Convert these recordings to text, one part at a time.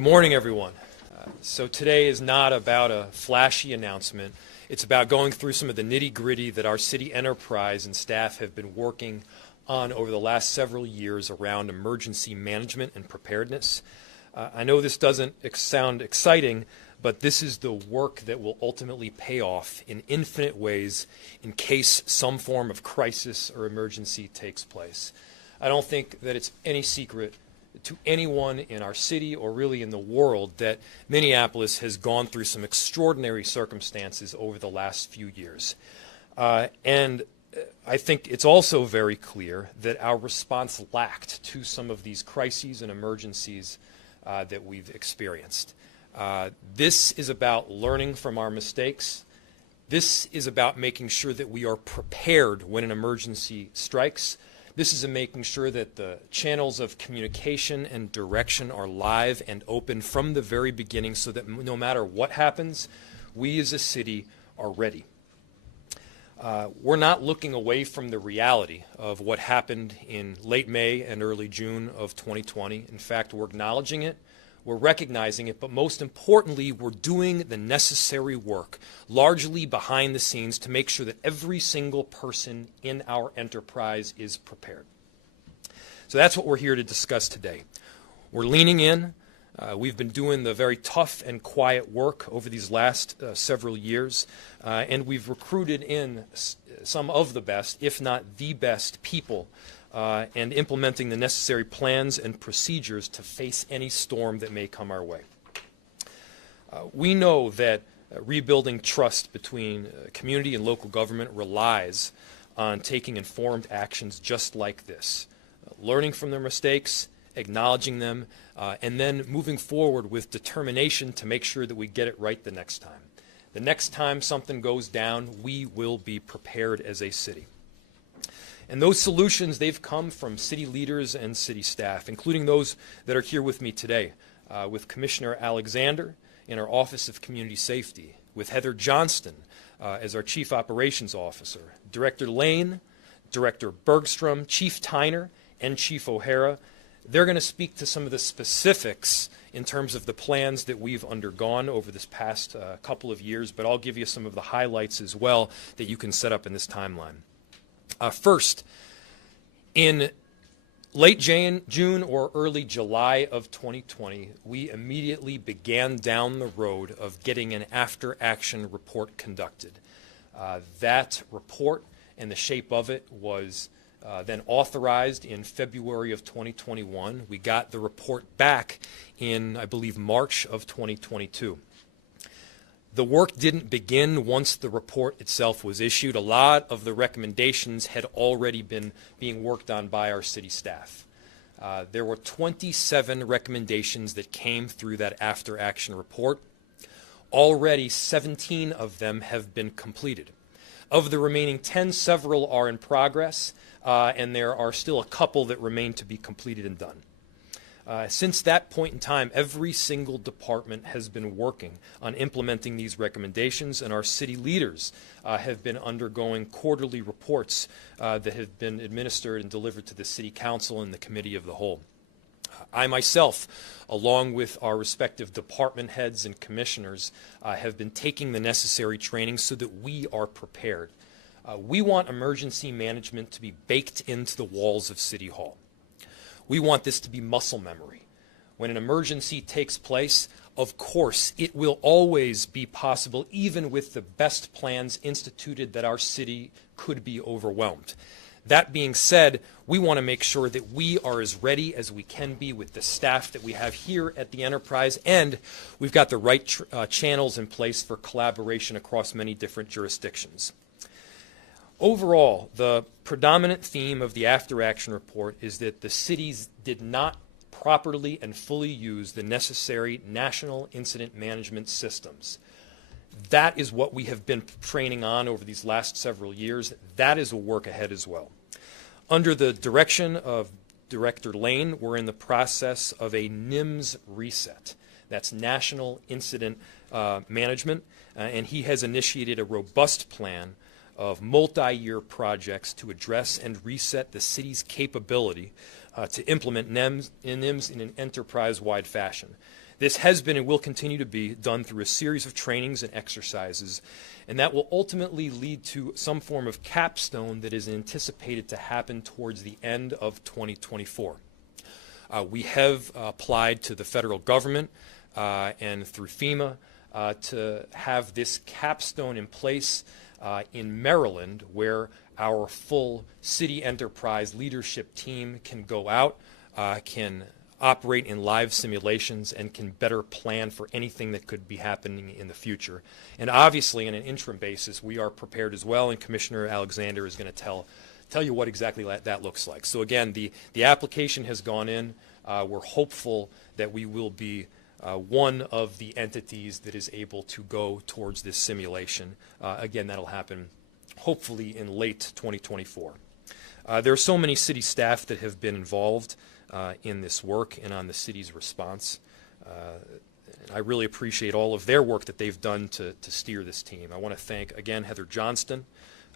Good morning, everyone. So today is not about a flashy announcement. It's about going through some of the nitty-gritty that our city enterprise and staff have been working on over the last several years around emergency management and preparedness. I know this doesn't sound exciting, but this is the work that will ultimately pay off in infinite ways in case some form of crisis or emergency takes place. I don't think that it's any secret to anyone in our city or really in the world that Minneapolis has gone through some extraordinary circumstances over the last few years. And I think it's also very clear that our response lacked to some of these crises and emergencies that we've experienced. This is about learning from our mistakes. This is about making sure that we are prepared when an emergency strikes. This is making sure that the channels of communication and direction are live and open from the very beginning so that no matter what happens, we as a city are ready. We're not looking away from the reality of what happened in late May and early June of 2020. In fact, we're acknowledging it. We're recognizing it, but most importantly, we're doing the necessary work, largely behind the scenes, to make sure that every single person in our enterprise is prepared. So that's what we're here to discuss today. We're leaning in. We've been doing the very tough and quiet work over these last several years, and we've recruited in some of the best, if not the best, people and implementing the necessary plans and procedures to face any storm that may come our way. We know that rebuilding trust between community and local government relies on taking informed actions just like this, learning from their mistakes, acknowledging them, and then moving forward with determination to make sure that we get it right the next time. The next time something goes down, we will be prepared as a city. And those solutions, they've come from city leaders and city staff, including those that are here with me today, with Commissioner Alexander in our Office of Community Safety, with Heather Johnston as our Chief Operations Officer, Director Lane, Director Bergstrom, Chief Tyner, and Chief OHara. They're going to speak to some of the specifics in terms of the plans that we've undergone over this past couple of years, but I'll give you some of the highlights as well that you can set up in this timeline. First, in late June or early July of 2020, we immediately began down the road of getting an after-action report conducted. That report and the shape of it was then authorized in February of 2021. We got the report back in, I believe, March of 2022. The work didn't begin once the report itself was issued. A lot of the recommendations had already been being worked on by our city staff. There were 27 recommendations that came through that after-action report. Already 17 of them have been completed. Of the remaining 10, several are in progress, and there are still a couple that remain to be completed and done. Since that point in time, every single department has been working on implementing these recommendations, and our city leaders have been undergoing quarterly reports that have been administered and delivered to the City Council and the Committee of the Whole. I myself, along with our respective department heads and commissioners, have been taking the necessary training so that we are prepared. We want emergency management to be baked into the walls of City Hall. We want this to be muscle memory. When an emergency takes place, of course, it will always be possible, even with the best plans instituted, that our city could be overwhelmed. That being said, we want to make sure that we are as ready as we can be with the staff that we have here at the enterprise, and we've got the right channels in place for collaboration across many different jurisdictions. Overall, the predominant theme of the after-action report is that the cities did not properly and fully use the necessary national incident management systems. That is what we have been training on over these last several years. That is a work ahead as well. Under the direction of Director Lane, we're in the process of a NIMS reset. That's National Incident Management, and he has initiated a robust plan of multi-year projects to address and reset the city's capability to implement NIMS in an enterprise-wide fashion. This has been and will continue to be done through a series of trainings and exercises, and that will ultimately lead to some form of capstone that is anticipated to happen towards the end of 2024. We have applied to the federal government and through FEMA to have this capstone in place in Maryland, where our full city enterprise leadership team can go out, can operate in live simulations, and can better plan for anything that could be happening in the future. And obviously, on an interim basis, we are prepared as well, and Commissioner Alexander is going to tell you what exactly that looks like. So again, the application has gone in. We're hopeful that we will be one of the entities that is able to go towards this simulation. Again, that'll happen hopefully in late 2024. There are so many city staff that have been involved in this work and on the city's response. I really appreciate all of their work that they've done to steer this team. I want to thank, again, Heather Johnston,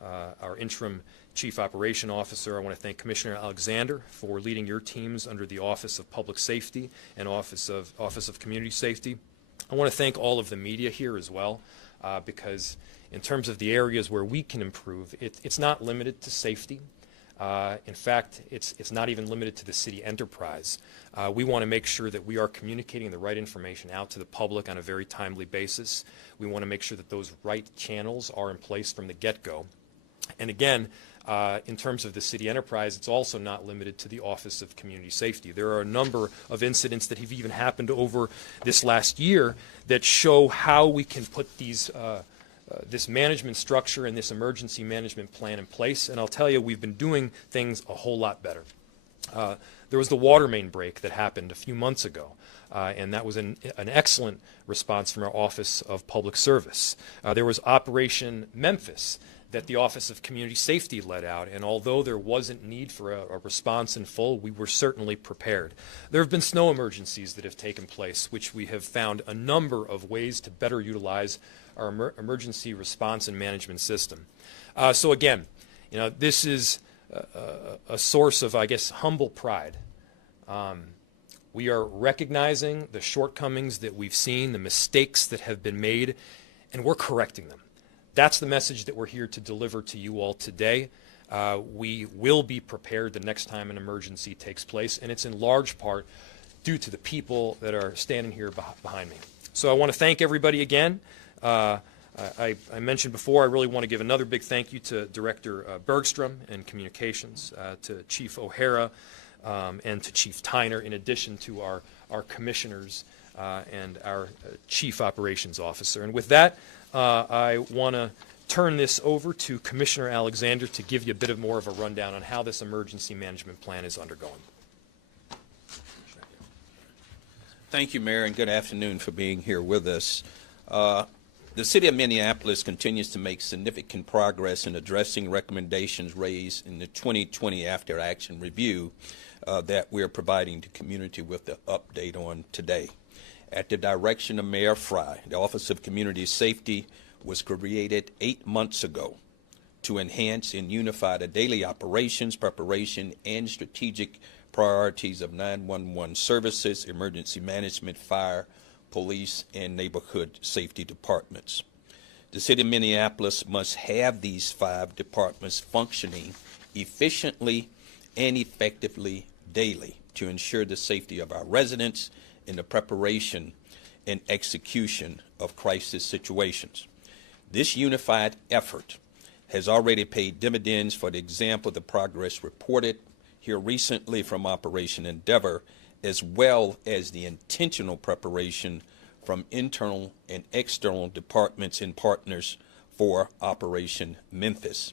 our interim Chief Operation Officer. I want to thank Commissioner Alexander for leading your teams under the Office of Public Safety and Office of Community Safety. I want to thank all of the media here as well, because in terms of the areas where we can improve, it's not limited to safety. In fact, it's not even limited to the city enterprise. We want to make sure that we are communicating the right information out to the public on a very timely basis. We want to make sure that those right channels are in place from the get-go. And again, in terms of the city enterprise, it's also not limited to the Office of Community Safety. There are a number of incidents that have even happened over this last year that show how we can put these this management structure and this emergency management plan in place. And I'll tell you, we've been doing things a whole lot better. There was the water main break that happened a few months ago, and that was an excellent response from our Office of Public Service. There was Operation Memphis that the Office of Community Safety led out, and although there wasn't need for a response in full, we were certainly prepared. There have been snow emergencies that have taken place, which we have found a number of ways to better utilize our emergency response and management system. So again, this is a source of, I guess, humble pride. We are recognizing the shortcomings that we've seen, the mistakes that have been made, and we're correcting them. That's the message that we're here to deliver to you all today. We will be prepared the next time an emergency takes place, and it's in large part due to the people that are standing here behind me. So I want to thank everybody again. I mentioned before, I really want to give another big thank you to Director Bergstrom and Communications, to Chief OHara, and to Chief Tyner, in addition to our commissioners and our Chief Operations Officer. And with that, I want to turn this over to Commissioner Alexander to give you a bit more of a rundown on how this emergency management plan is undergoing. Thank you, Mayor, and good afternoon for being here with us. The City of Minneapolis continues to make significant progress in addressing recommendations raised in the 2020 After Action Review that we are providing the community with the update on today. At the direction of Mayor Frey, the Office of Community Safety was created 8 months ago to enhance and unify the daily operations, preparation, and strategic priorities of 911 services, emergency management, fire, police, and neighborhood safety departments. The City of Minneapolis must have these 5 departments functioning efficiently and effectively daily to ensure the safety of our residents in the preparation and execution of crisis situations. This unified effort has already paid dividends. For the example, the progress reported here recently from Operation Endeavor, as well as the intentional preparation from internal and external departments and partners for Operation Memphis.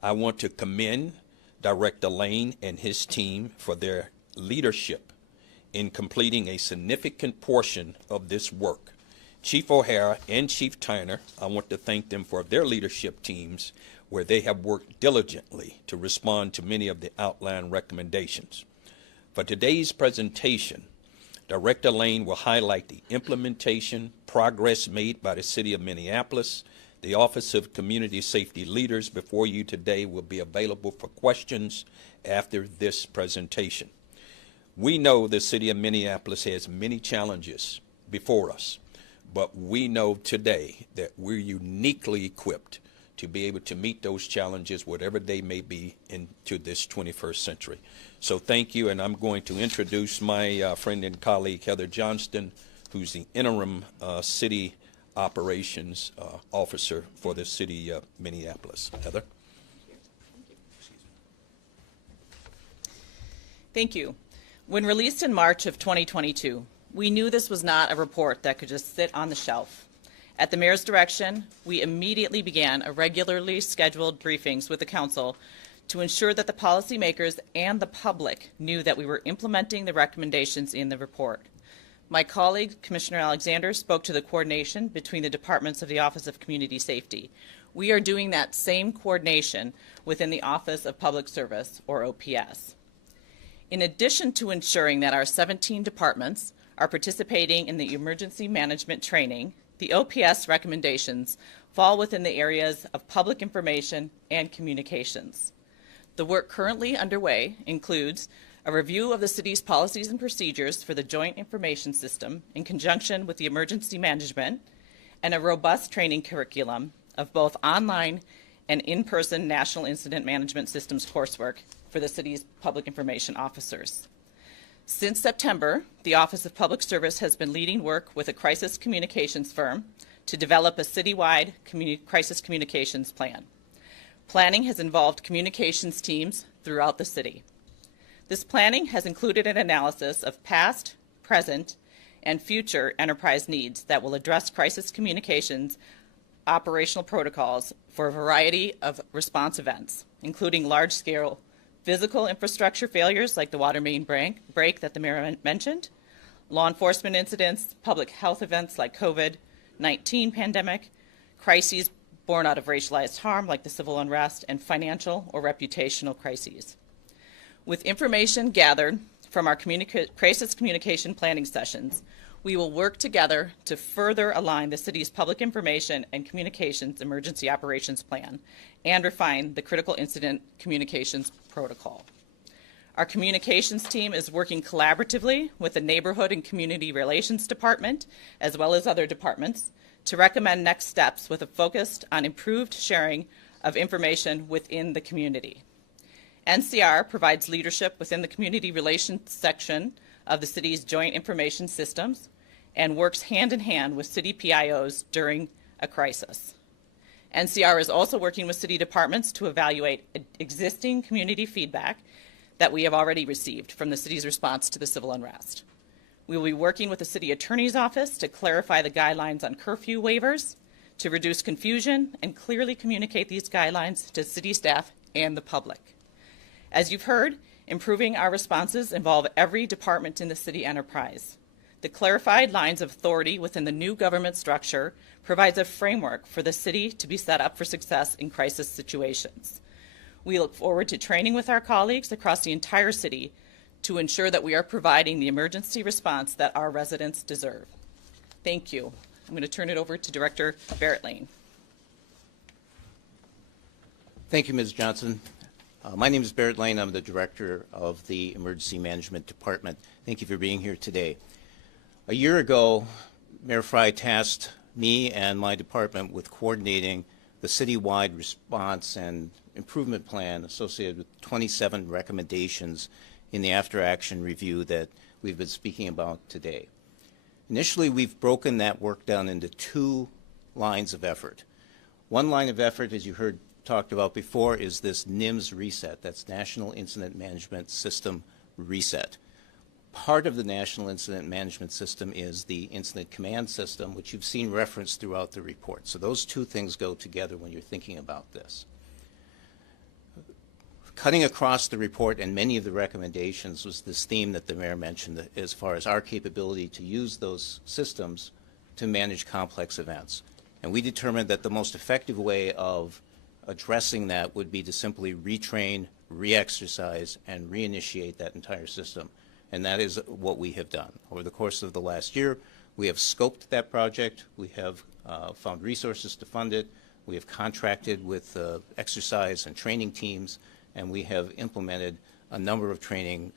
I want to commend Director Lane and his team for their leadership in completing a significant portion of this work. Chief OHara and Chief Tyner, I want to thank them for their leadership teams where they have worked diligently to respond to many of the outlined recommendations. For today's presentation, Director Lane will highlight the implementation progress made by the City of Minneapolis. The Office of Community Safety Leaders before you today will be available for questions after this presentation. We know the city of Minneapolis has many challenges before us, but we know today that we're uniquely equipped to be able to meet those challenges, whatever they may be, into this 21st century. So thank you, and I'm going to introduce my friend and colleague, Heather Johnston, who's the interim city operations officer for the city of Minneapolis. Heather? Thank you. When released in March of 2022, we knew this was not a report that could just sit on the shelf. At the mayor's direction, we immediately began a regularly scheduled briefings with the council to ensure that the policymakers and the public knew that we were implementing the recommendations in the report. My colleague, Commissioner Alexander, spoke to the coordination between the departments of the Office of Community Safety. We are doing that same coordination within the Office of Public Service, or OPS. In addition to ensuring that our 17 departments are participating in the emergency management training, the OPS recommendations fall within the areas of public information and communications. The work currently underway includes a review of the city's policies and procedures for the Joint Information System in conjunction with the emergency management, and a robust training curriculum of both online and in-person National Incident Management Systems coursework for the city's public information officers. Since September, the Office of Public Service has been leading work with a crisis communications firm to develop a citywide crisis communications plan. Planning has involved communications teams throughout the city. This planning has included an analysis of past, present, and future enterprise needs that will address crisis communications operational protocols for a variety of response events, including large-scale physical infrastructure failures like the water main break that the mayor mentioned, law enforcement incidents, public health events like COVID-19 pandemic, crises born out of racialized harm like the civil unrest, and financial or reputational crises. With information gathered from our crisis communication planning sessions, we will work together to further align the city's public information and communications emergency operations plan and refine the critical incident communications protocol. Our communications team is working collaboratively with the Neighborhood and Community Relations Department, as well as other departments, to recommend next steps with a focus on improved sharing of information within the community. NCR provides leadership within the community relations section of the city's joint information systems and works hand in hand with city PIOs during a crisis. NCR is also working with city departments to evaluate existing community feedback that we have already received from the city's response to the civil unrest. We will be working with the city attorney's office to clarify the guidelines on curfew waivers, to reduce confusion and clearly communicate these guidelines to city staff and the public. As you've heard, improving our responses involve every department in the city enterprise. The clarified lines of authority within the new government structure provides a framework for the city to be set up for success in crisis situations. We look forward to training with our colleagues across the entire city to ensure that we are providing the emergency response that our residents deserve. Thank you. I'm going to turn it over to Director Barrett Lane. Thank you, Ms. Johnson. My name is Barrett Lane. I'm the Director of the Emergency Management Department. Thank you for being here today. A year ago, Mayor Frey tasked me and my department with coordinating the citywide response and improvement plan associated with 27 recommendations in the after-action review that we've been speaking about today. Initially, we've broken that work down into two lines of effort. One line of effort, as you heard talked about before, is this NIMS reset. That's National Incident Management System reset. Part of the National Incident Management System is the Incident Command System, which you've seen referenced throughout the report. So those two things go together when you're thinking about this. Cutting across the report and many of the recommendations was this theme that the mayor mentioned as far as our capability to use those systems to manage complex events. And we determined that the most effective way of addressing that would be to simply retrain, re-exercise, and reinitiate that entire system. And that is what we have done. Over the course of the last year, we have scoped that project. We have found resources to fund it. We have contracted with exercise and training teams, and we have implemented a number of training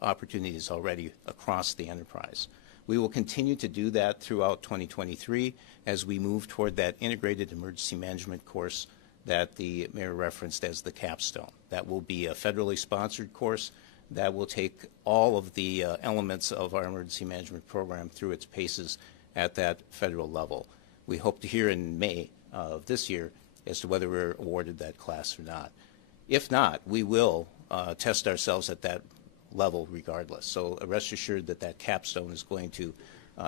opportunities already across the enterprise. We will continue to do that throughout 2023 as we move toward that integrated emergency management course that the mayor referenced as the capstone. That will be a federally sponsored course that will take all of the elements of our emergency management program through its paces at that federal level. We hope to hear in May of this year as to whether we're awarded that class or not. If not, we will test ourselves at that level regardless. So rest assured that that capstone is going to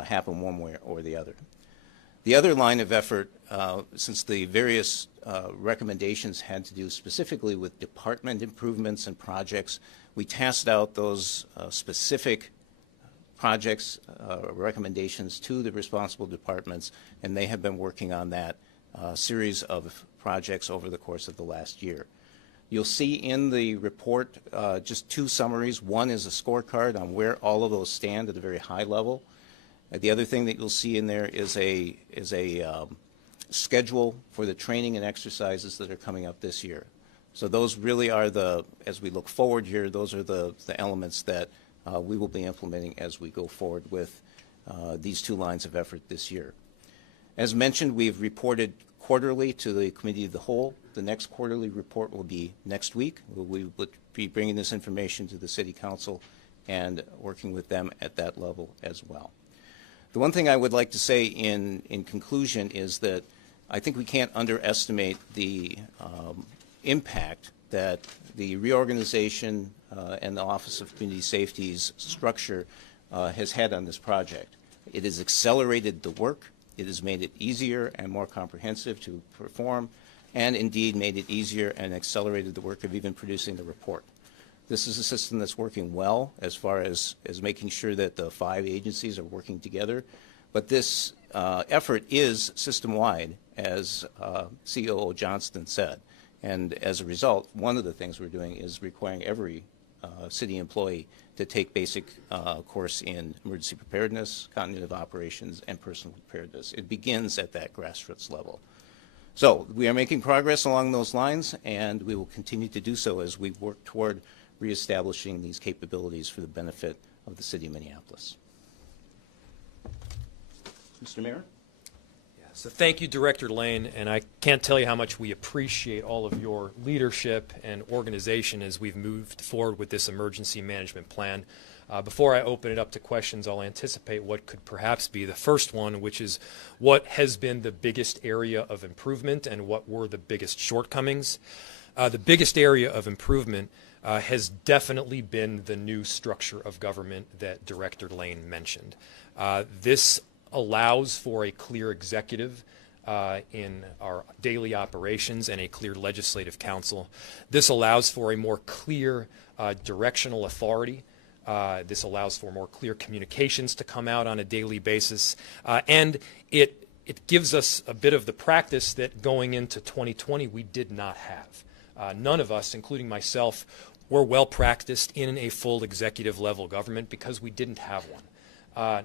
happen one way or the other. The other line of effort, since the various recommendations had to do specifically with department improvements and projects, we tasked out those specific projects, recommendations to the responsible departments, and they have been working on that series of projects over the course of the last year. You'll see in the report just two summaries. One is a scorecard on where all of those stand at a very high level. The other thing that you'll see in there is a schedule for the training and exercises that are coming up this year. So those really are as we look forward here, those are the elements that we will be implementing as we go forward with these two lines of effort this year. As mentioned, we've reported quarterly to the Committee of the Whole. The next quarterly report will be next week. We will be bringing this information to the City Council and working with them at that level as well. The one thing I would like to say in conclusion is that I think we can't underestimate the impact that the reorganization and the Office of Community Safety's structure has had on this project. It has accelerated the work. It has made it easier and more comprehensive to perform, and indeed made it easier and accelerated the work of even producing the report. This is a system that's working well as far as making sure that the 5 agencies are working together. But this effort is system-wide, as COO Johnston said. And as a result, one of the things we're doing is requiring every city employee to take basic course in emergency preparedness, continuity of operations, and personal preparedness. It begins at that grassroots level. So we are making progress along those lines, and we will continue to do so as we work toward reestablishing these capabilities for the benefit of the city of Minneapolis. Mr. Mayor? So thank you, Director Lane, and I can't tell you how much we appreciate all of your leadership and organization as we've moved forward with this emergency management plan. Before I open it up to questions, I'll anticipate what could perhaps be the first one, which is what has been the biggest area of improvement and what were the biggest shortcomings. The biggest area of improvement has definitely been the new structure of government that Director Lane mentioned. This allows for a clear executive in our daily operations and a clear legislative council. This allows for a more clear directional authority. This allows for more clear communications to come out on a daily basis. And it gives us a bit of the practice that going into 2020 we did not have. None of us, including myself, were well practiced in a full executive level government because we didn't have one.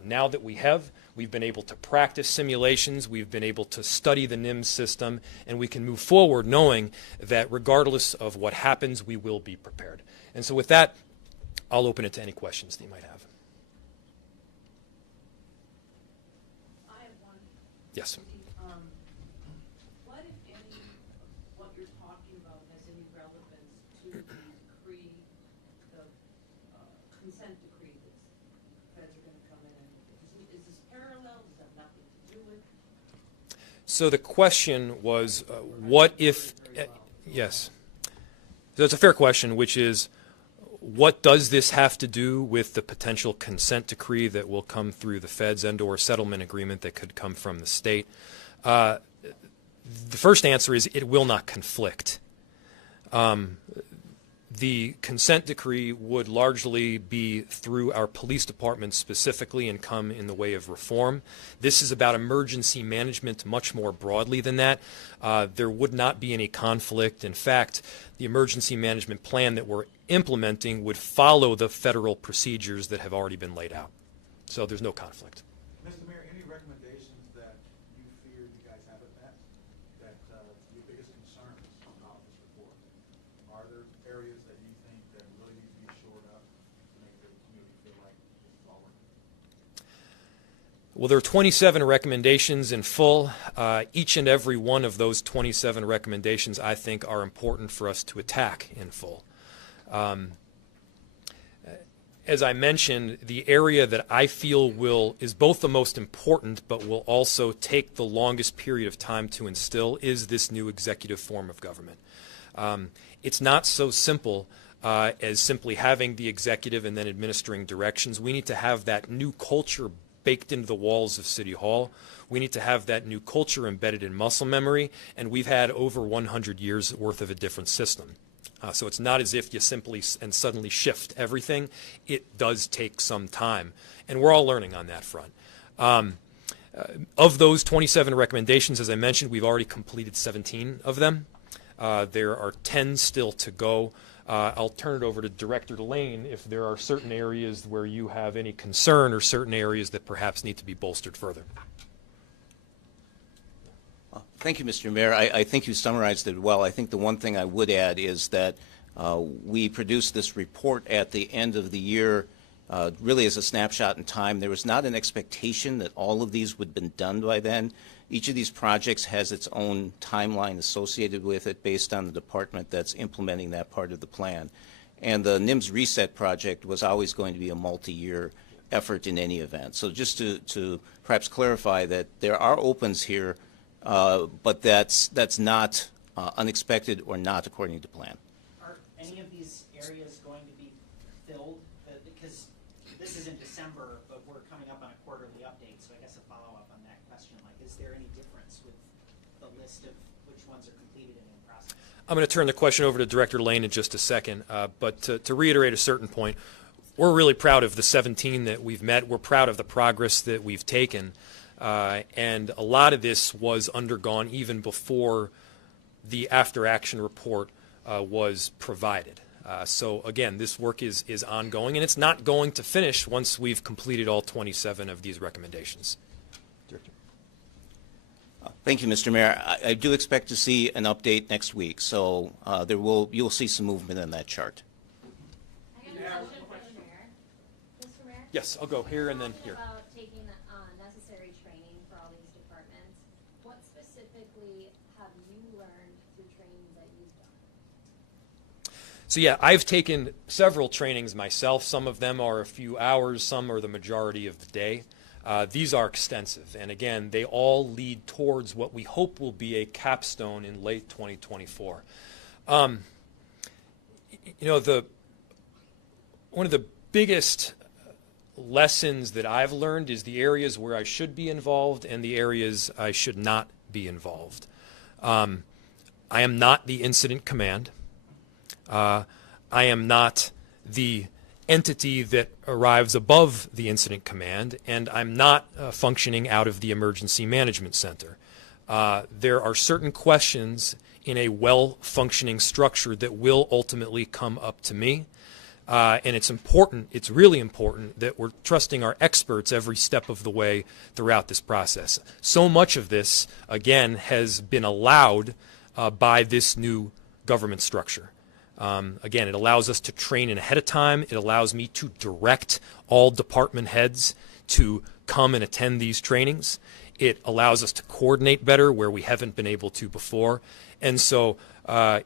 Now that we have, we've been able to practice simulations, we've been able to study the NIMS system, and we can move forward knowing that regardless of what happens, we will be prepared. And so with that, I'll open it to any questions that you might have. I have one. Yes. What, if any, of what you're talking about has any relevance to the decree, the consent decree that feds are going to come in? Is this parallel? Does that have nothing to do with? So the question was, what if, yes. So it's a fair question, which is, what does this have to do with the potential consent decree that will come through the feds and/or settlement agreement that could come from the state? The first answer is it will not conflict. The consent decree would largely be through our police department specifically and come in the way of reform. This is about emergency management much more broadly than that. There would not be any conflict. In fact, the emergency management plan that we're implementing would follow the federal procedures that have already been laid out. So there's no conflict. Mr. Mayor, any recommendations that you fear you guys haven't met, that your biggest concerns about this report? Are there areas that you think that really need to Well, there are 27 recommendations in full. Each and every one of those 27 recommendations, I think, are important for us to attack in full. As I mentioned, the area that I feel is both the most important but will also take the longest period of time to instill is this new executive form of government. It's not so simple as simply having the executive and then administering directions. We need to have that new culture baked into the walls of City Hall. We need to have that new culture embedded in muscle memory, and we've had over 100 years worth of a different system. So it's not as if you simply and suddenly shift everything. It does take some time, and we're all learning on that front. Of those 27 recommendations, as I mentioned, we've already completed 17 of them. There are 10 still to go. I'll turn it over to Director Lane if there are certain areas where you have any concern or certain areas that perhaps need to be bolstered further. Thank you, Mr. Mayor. I think you summarized it well. I think the one thing I would add is that we produced this report at the end of the year really as a snapshot in time. There was not an expectation that all of these would have been done by then. Each of these projects has its own timeline associated with it based on the department that's implementing that part of the plan. And the NIMS Reset project was always going to be a multi-year effort in any event. So just to perhaps clarify that there are opens here, but that's not unexpected or not according to plan. Are any of these areas going to be filled? Because this is in December, but we're coming up on a quarterly update, so I guess a follow-up on that question, like, is there any difference with the list of which ones are completed and in process? I'm going to turn the question over to Director Lane in just a second, but to reiterate a certain point, we're really proud of the 17 that we've met. We're proud of the progress that we've taken. And a lot of this was undergone even before the after-action report was provided. So again, this work is ongoing, and it's not going to finish once we've completed all 27 of these recommendations. Director. Thank you, Mr. Mayor. I do expect to see an update next week, so you'll see some movement in that chart. I have a question for the mayor. Mr. Mayor? Yes, I'll go here and then here. About taking necessary training for all these departments. What specifically have you learned through trainings that you've done? So yeah, I've taken several trainings myself. Some of them are a few hours, some are the majority of the day. These are extensive, and again, they all lead towards what we hope will be a capstone in late 2024. One of the biggest lessons that I've learned is the areas where I should be involved and the areas I should not be involved. I am not the incident command. I am not the entity that arrives above the incident command, and I'm not functioning out of the emergency management center. There are certain questions in a well-functioning structure that will ultimately come up to me. And it's really important that we're trusting our experts every step of the way throughout this process. So much of this, again, has been allowed by this new government structure. Again, it allows us to train in ahead of time. It allows me to direct all department heads to come and attend these trainings. It allows us to coordinate better where we haven't been able to before. And so,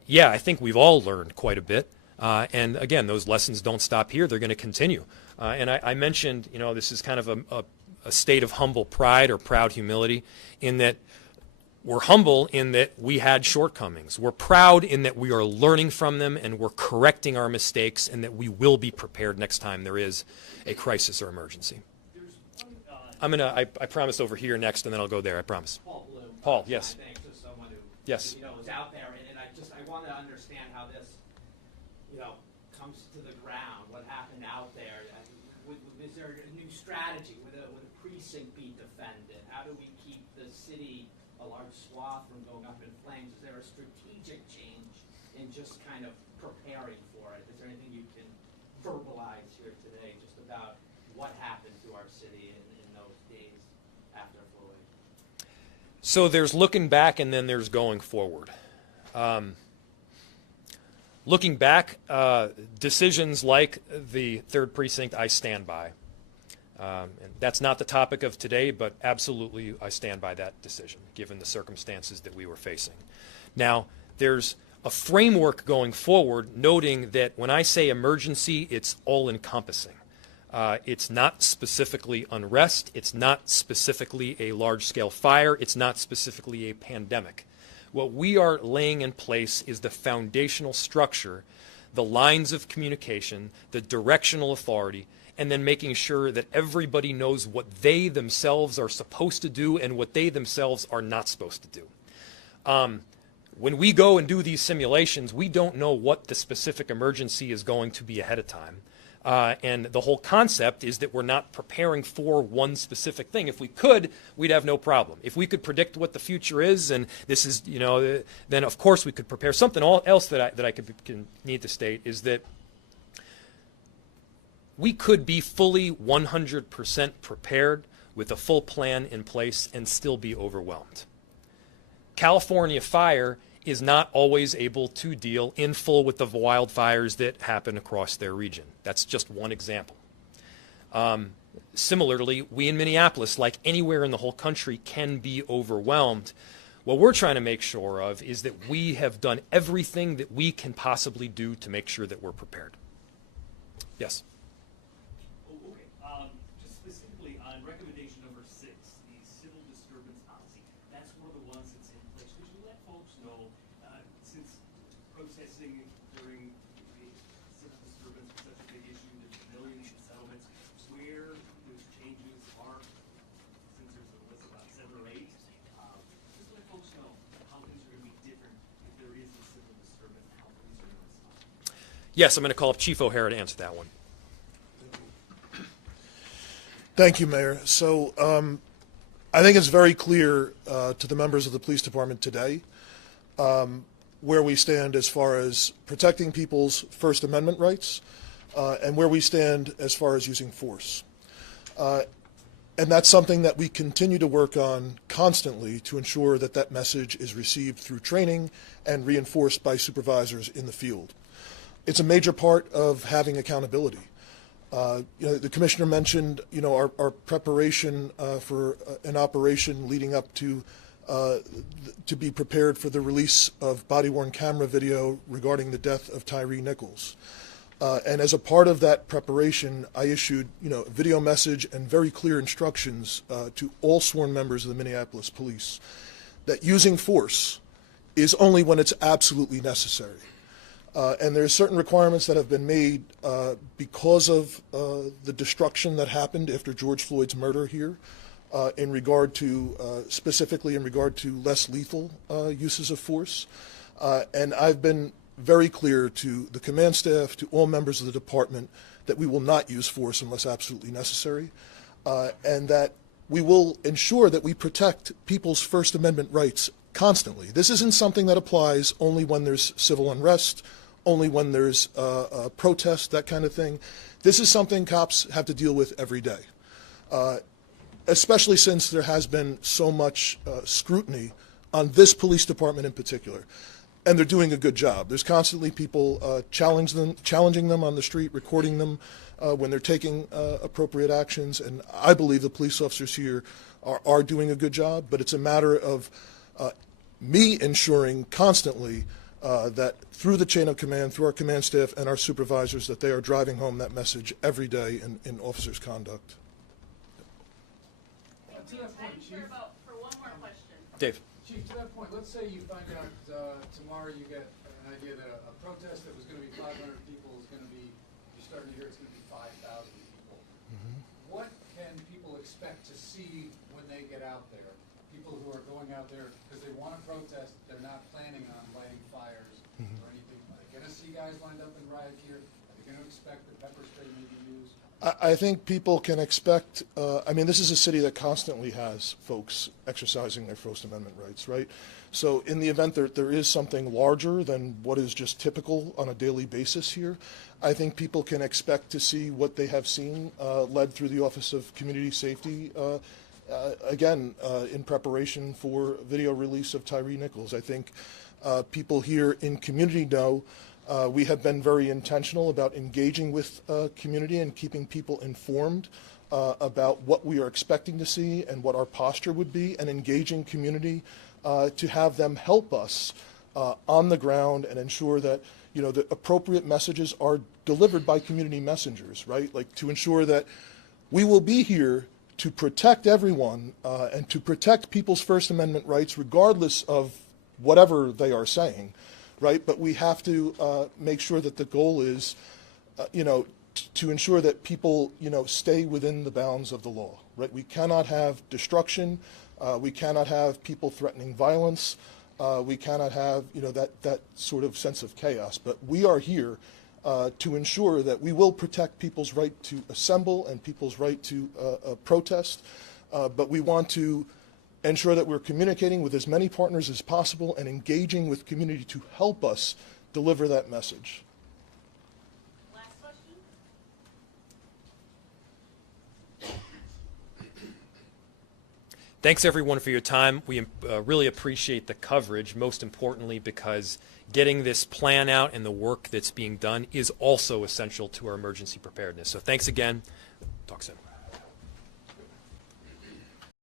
yeah, I think we've all learned quite a bit. And again, those lessons don't stop here. They're going to continue. And I mentioned, this is kind of a state of humble pride or proud humility in that we're humble in that we had shortcomings. We're proud in that we are learning from them and we're correcting our mistakes and that we will be prepared next time there is a crisis or emergency. I promise over here next and then I'll go there, I promise. Paul Bloom. Paul, yes. Thanks to someone who Yes. was out there, and I want to understand how this comes to the ground. What happened out there? Is there a new strategy? Would a precinct be defended? How do we keep the city, a large swath, from going up in flames? Is there a strategic change in just kind of preparing for it? Is there anything you can verbalize here today just about what happened to our city in those days after Floyd? So there's looking back and then there's going forward. Looking back, decisions like the 3rd Precinct I stand by. And that's not the topic of today, but absolutely I stand by that decision, given the circumstances that we were facing. Now, there's a framework going forward, noting that when I say emergency, it's all-encompassing. It's not specifically unrest. It's not specifically a large-scale fire. It's not specifically a pandemic. What we are laying in place is the foundational structure, the lines of communication, the directional authority, and then making sure that everybody knows what they themselves are supposed to do and what they themselves are not supposed to do. When we go and do these simulations, we don't know what the specific emergency is going to be ahead of time. And the whole concept is that we're not preparing for one specific thing. If we could, we'd have no problem. If we could predict what the future is, and this is, then of course we could prepare. Something else that I need to state is that we could be fully 100% prepared with a full plan in place and still be overwhelmed. California Fire is not always able to deal in full with the wildfires that happen across their region. That's just one example. Similarly, we in Minneapolis, like anywhere in the whole country, can be overwhelmed. What we're trying to make sure of is that we have done everything that we can possibly do to make sure that we're prepared. Yes? Just specifically on recommendation number 6, the civil disturbance policy. That's one of the ones that's in place. Could you let folks know, since protesting during the civil disturbance was such a big issue, there's millions of settlements, where those changes are, since there's a list about 7 or 8, just let folks know how things are going to be different if there is a civil disturbance, how things are going to respond. Yes, I'm going to call up Chief OHara to answer that one. Thank you, Mayor. So I think it's very clear to the members of the police department today where we stand as far as protecting people's First Amendment rights and where we stand as far as using force. And that's something that we continue to work on constantly to ensure that that message is received through training and reinforced by supervisors in the field. It's a major part of having accountability. The commissioner mentioned, our preparation for an operation leading up to be prepared for the release of body-worn camera video regarding the death of Tyree Nichols. And as a part of that preparation, I issued, a video message and very clear instructions to all sworn members of the Minneapolis Police that using force is only when it's absolutely necessary. And there are certain requirements that have been made because of the destruction that happened after George Floyd's murder here in regard to, specifically in regard to less lethal uses of force. And I've been very clear to the command staff, to all members of the department, that we will not use force unless absolutely necessary, and that we will ensure that we protect people's First Amendment rights constantly. This isn't something that applies only when there's civil unrest, only when there's a protest, that kind of thing. This is something cops have to deal with every day, especially since there has been so much scrutiny on this police department in particular. And they're doing a good job. There's constantly people challenging them on the street, recording them when they're taking appropriate actions. And I believe the police officers here are doing a good job, but it's a matter of me ensuring constantly that through the chain of command, through our command staff and our supervisors, that they are driving home that message every day in officers' conduct. To that point, Chief. For one more question. Dave. Chief, to that point, let's say you find out tomorrow you get an idea that a protest that was going to be 500 people is going to be, you're starting to hear it's going to be 5,000 people. Mm-hmm. What can people expect to see when they get out there? People who are going out there because they want to protest, they're not planning on lighting fires or anything. Are they going to see guys lined up in riot gear? Are they going to expect that pepper spray may be used? I think people can expect, this is a city that constantly has folks exercising their First Amendment rights, right? So in the event that there is something larger than what is just typical on a daily basis here, I think people can expect to see what they have seen led through the Office of Community Safety, in preparation for video release of Tyree Nichols. I think people here in community know we have been very intentional about engaging with community and keeping people informed about what we are expecting to see and what our posture would be, and engaging community to have them help us on the ground and ensure that the appropriate messages are delivered by community messengers, right? Like to ensure that we will be here to protect everyone and to protect people's First Amendment rights regardless of whatever they are saying, right? But we have to make sure that the goal is, to ensure that people, stay within the bounds of the law, right? We cannot have destruction. We cannot have people threatening violence. We cannot have, that sort of sense of chaos. But we are here to ensure that we will protect people's right to assemble and people's right to protest. But we want to ensure that we're communicating with as many partners as possible and engaging with community to help us deliver that message. Last question? Thanks everyone for your time. We really appreciate the coverage, most importantly because getting this plan out and the work that's being done is also essential to our emergency preparedness. So thanks again. Talk soon.